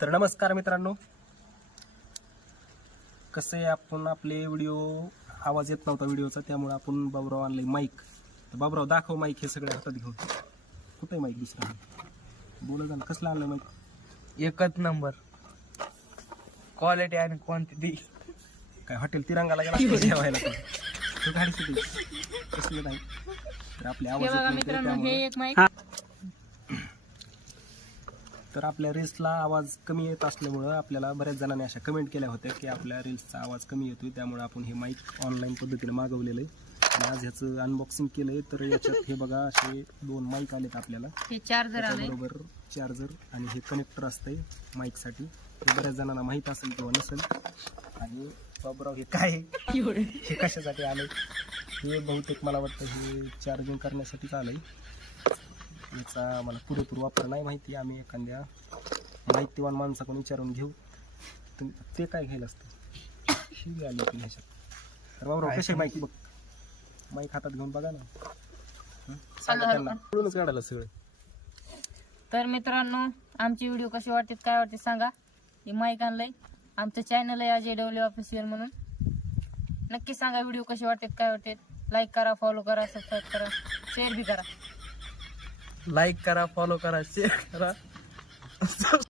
तर नमस्कार मित्रांनो, कसं आहे आपण आपले व्हिडिओ आवाज येत नव्हता व्हिडिओचा, त्यामुळे आपण बाबराव आणले माईक. तर बाबराव दाखव माईक, हे सगळे हातात घेऊन. कुठे माईक दुसरा बोला जाणं, कसला आणलं माईक? एकच नंबर क्वालिटी आणि क्वांटिटी. काय हॉटेल तिरंगाला गेला जेवायला पण तो गाडी सुटी कसलं नाही. तर आपले आवाज येत नव्हते त्यामुळे. तर आपल्या रील्सला आवाज कमी येत असल्यामुळं आपल्याला बऱ्याच जणांनी अशा कमेंट केल्या होत्या की आपल्या रील्सचा आवाज कमी येतोय, त्यामुळे आपण हे माईक ऑनलाईन पद्धतीने मागवलेलं आहे आणि आज ह्याचं अनबॉक्सिंग केलंय. तर याच्यात हे बघा, असे 2 माईक आलेत आपल्याला. हे चार्जर आले, बरोबर चार्जर आणि हे कनेक्टर असतंय माईकसाठी. हे बऱ्याच जणांना माहीत असेल किंवा नसेल. आणि बाबराव हे काय हे कशासाठी आलंय? हे बहुतेक मला वाटतं हे चार्जिंग करण्यासाठीच आलंय. याचा मला पुरेपूर वापर नाही माहिती, आम्ही एखाद्या माहितीवान माणसाकडून विचारून घेऊ. ते काय घ्यायला असतं ही आली होती ह्याच्यात. तर बाबराव कशी माहिती बघ, माईक हातात घेऊन बघा ना, सांगा त्यांना पुढूनच काढायला सगळं. तर मित्रांनो, आमचे व्हिडिओ कसे वाटतात काय वाटते सांगा. हे माईक आणलंय, आमचं चॅनल आहे AJW ऑफिशियल म्हणून. नक्की सांगा व्हिडिओ कसे वाटतात काय वाटतात. लाईक करा, फॉलो करा, सबस्क्राईब करा, शेअर बी करा. लाईक करा, फॉलो करा, शेअर करा.